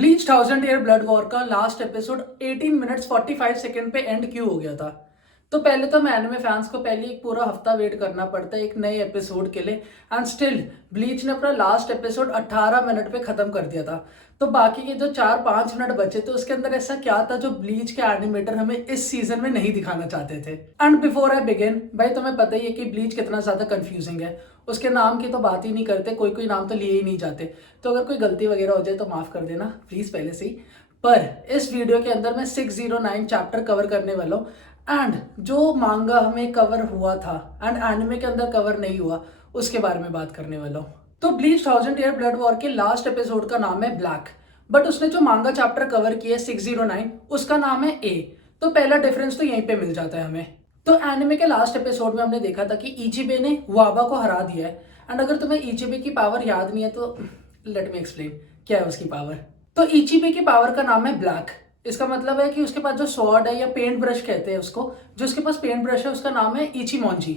Bleach 1000 year blood war का last episode 18 minutes 45 second पे and क्यों हो गया था। तो पहले तो मैं एनिमे फैंस को पहले एक पूरा हफ्ता वेट करना पड़ता है एक नए एपिसोड के लिए। एंड स्टिल ब्लीच ने अपना लास्ट एपिसोड 18 मिनट पे खत्म कर दिया था। तो बाकी के जो 4-5 मिनट बचे थे उसके अंदर ऐसा क्या था जो ब्लीच के एनिमेटर हमें इस सीजन में नहीं दिखाना चाहते थे। एंड बिफोर आई बिगिन, भाई तुम्हें पता ही है कि ब्लीच कितना ज्यादा कंफ्यूजिंग है। उसके नाम की तो बात ही नहीं करते, कोई कोई नाम तो लिए ही नहीं जाते। तो अगर कोई गलती वगैरह हो जाए तो माफ कर देना प्लीज पहले से ही। पर इस वीडियो के अंदर मैं 609 चैप्टर कवर करने वाला हूँ। एंड जो मांगा हमें कवर हुआ था एंड एनिमे के अंदर कवर नहीं हुआ उसके बारे में बात करने वाला हूँ। तो ब्लीच 1000 ईयर ब्लड वॉर के लास्ट एपिसोड का नाम है ब्लैक, बट उसने जो मांगा चैप्टर कवर किया है 609 उसका नाम है ए। तो पहला डिफरेंस तो यहीं पे मिल जाता है हमें। तो एनिमे के लास्ट एपिसोड में हमने देखा था कि इचिबे ने वाबा को हरा दिया है। एंड अगर तुम्हें इचिबे की पावर याद नहीं है तो लेट मी एक्सप्लेन क्या है उसकी पावर। तो इचिबे की पावर का नाम है ब्लैक। इसका मतलब है कि उसके पास जो स्वॉर्ड है या पेंट ब्रश कहते हैं उसको, जो उसके पास पेंट ब्रश है उसका नाम है इचिमोंजी।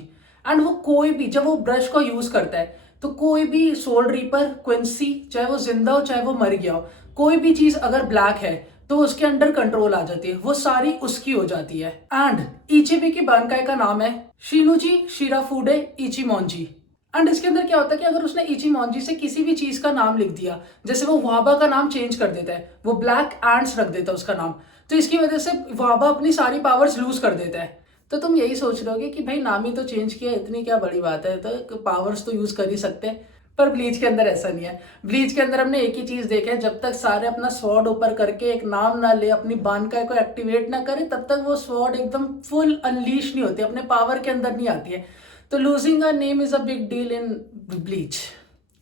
एंड वो कोई भी जब वो ब्रश को यूज करता है तो कोई भी सोल रीपर, क्विंसी, चाहे वो जिंदा हो चाहे वो मर गया हो, कोई भी चीज अगर ब्लैक है तो उसके अंडर कंट्रोल आ जाती है, वो सारी उसकी हो जाती है। एंड इचिबे की बनकाई का नाम है शिनुजी शिराफुडे इचिमोंजी। एंड इसके अंदर क्या होता है कि अगर उसने इचिमोंजी से किसी भी चीज का नाम लिख दिया, जैसे वो वाबा का नाम चेंज कर देता है, वो ब्लैक एंड्स रख देता है उसका नाम, तो इसकी वजह से वाबा अपनी सारी पावर्स लूज कर देता है। तो तुम यही सोच रहे होगे कि भाई नाम ही तो चेंज किया, इतनी क्या बड़ी बात है, तो पावर्स तो यूज कर ही सकते हैं। पर ब्लीच के अंदर ऐसा नहीं है। ब्लीच के अंदर हमने एक ही चीज देखा है, जब तक सारे अपना स्वॉर्ड ऊपर करके एक नाम ना ले, अपनी बानकाई को एक्टिवेट ना करे, तब तक वो स्वॉर्ड एकदम फुल अनलीश नहीं होती, अपने पावर के अंदर नहीं आती है। तो losing a name is a big deal in Bleach.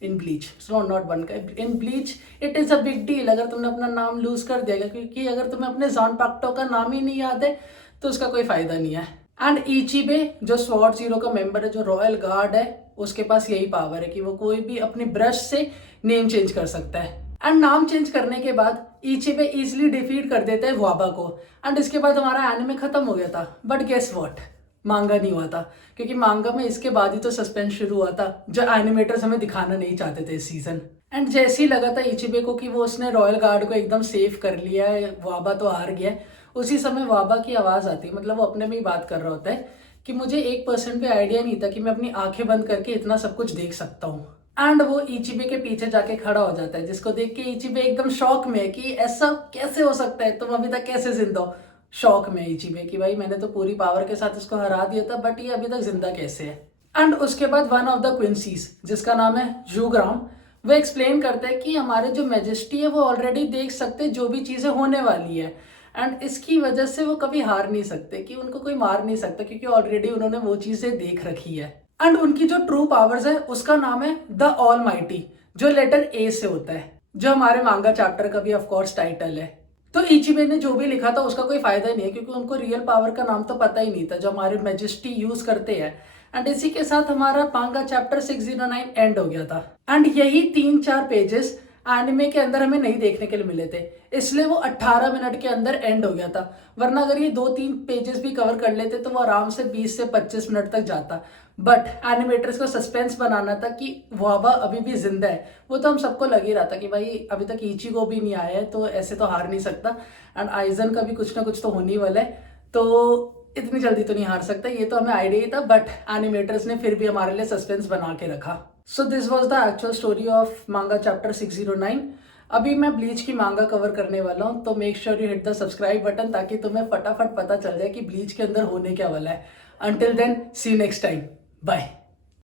In Bleach so not बनकाई, in Bleach it is a big deal अगर तुमने अपना नाम लूज कर दिया, क्योंकि अगर तुम्हें अपने ज़ानपाक्टो का नाम ही नहीं याद है तो उसका कोई फायदा नहीं है। एंड इचिबे जो स्वॉर्ड जीरो का मेंबर है, जो रॉयल गार्ड है, उसके पास यही पावर है कि वो कोई भी अपनी ब्रश से नेम चेंज कर सकता है। एंड नाम चेंज करने के बाद इचिबे इजिली डिफीट कर देता है वाबा को। एंड इसके बाद हमारा एनिमे खत्म हो गया था। बट गेस व्हाट, मांगा नहीं हुआ था, क्योंकि मांगा में इसके बाद ही तो सस्पेंस शुरू हुआ था जो एनिमेटर्स हमें दिखाना नहीं चाहते थे इस सीजन। एंड जैसे ही लगा था इचिबे को कि वो उसने रॉयल गार्ड को एकदम सेव कर लिया है, वाबा तो हार गया है, उसी समय वाबा की आवाज आती है, मतलब वो अपने में ही बात कर रहा होता है कि मुझे 1% भी आइडिया नहीं था कि मैं अपनी आंखें बंद करके इतना सब कुछ देख सकता हूँ। एंड वो इचिबे के पीछे जाके खड़ा हो जाता है, जिसको देख के इचिबे एकदम शॉक में है कि ऐसा कैसे हो सकता है, तुम अभी तक कैसे जिंदा हो। शॉक में इचिबे कि भाई मैंने तो पूरी पावर के साथ इसको हरा दिया था, बट ये अभी तक जिंदा कैसे है। एंड उसके बाद वन ऑफ द क्विंसीज जिसका नाम है जुग्राम, वो एक्सप्लेन करते हैं कि हमारे जो मैजेस्टी है वो ऑलरेडी देख सकते जो भी चीजें होने वाली है। एंड इसकी वजह से वो कभी हार नहीं सकते, कि उनको कोई मार नहीं सकता, क्योंकि ऑलरेडी उन्होंने वो चीजें देख रखी है। एंड उनकी जो ट्रू पावर्स है उसका नाम है द ऑल माइटी, जो लेटर ए से होता है, जो हमारे मांगा चैप्टर का भी ऑफकोर्स टाइटल है। तो इचिबे ने जो भी लिखा था उसका कोई फायदा नहीं है, क्योंकि उनको रियल पावर का नाम तो पता ही नहीं था जो हमारे मैजेस्टी यूज करते हैं। एंड इसी के साथ हमारा मांगा चैप्टर 609 एंड हो गया था। एंड यही 3-4 पेजेस एनिमे के अंदर हमें नहीं देखने के लिए मिले थे, इसलिए वो 18 मिनट के अंदर एंड हो गया था। वरना अगर ये 2-3 पेजेस भी कवर कर लेते तो वो आराम से 20 से 25 मिनट तक जाता। बट एनिमेटर्स को सस्पेंस बनाना था कि वाबा अभी भी जिंदा है, वो तो हम सबको लग ही रहा था कि भाई अभी तक इचिगो भी नहीं आया है तो ऐसे तो हार नहीं सकता। एंड आइजन का भी कुछ ना कुछ तो होने वाला है, तो इतनी जल्दी तो नहीं हार सकता, ये तो हमें आइडिया ही था। बट एनिमेटर्स ने फिर भी हमारे लिए सस्पेंस बना के रखा। So this was the actual story of मांगा चैप्टर 609। अभी मैं ब्लीच की मांगा कवर करने वाला हूँ, तो make sure you hit the subscribe button ताकि तुम्हें फटाफट पता चल जाए कि ब्लीच के अंदर होने क्या वाला है। Until then see you next time, bye.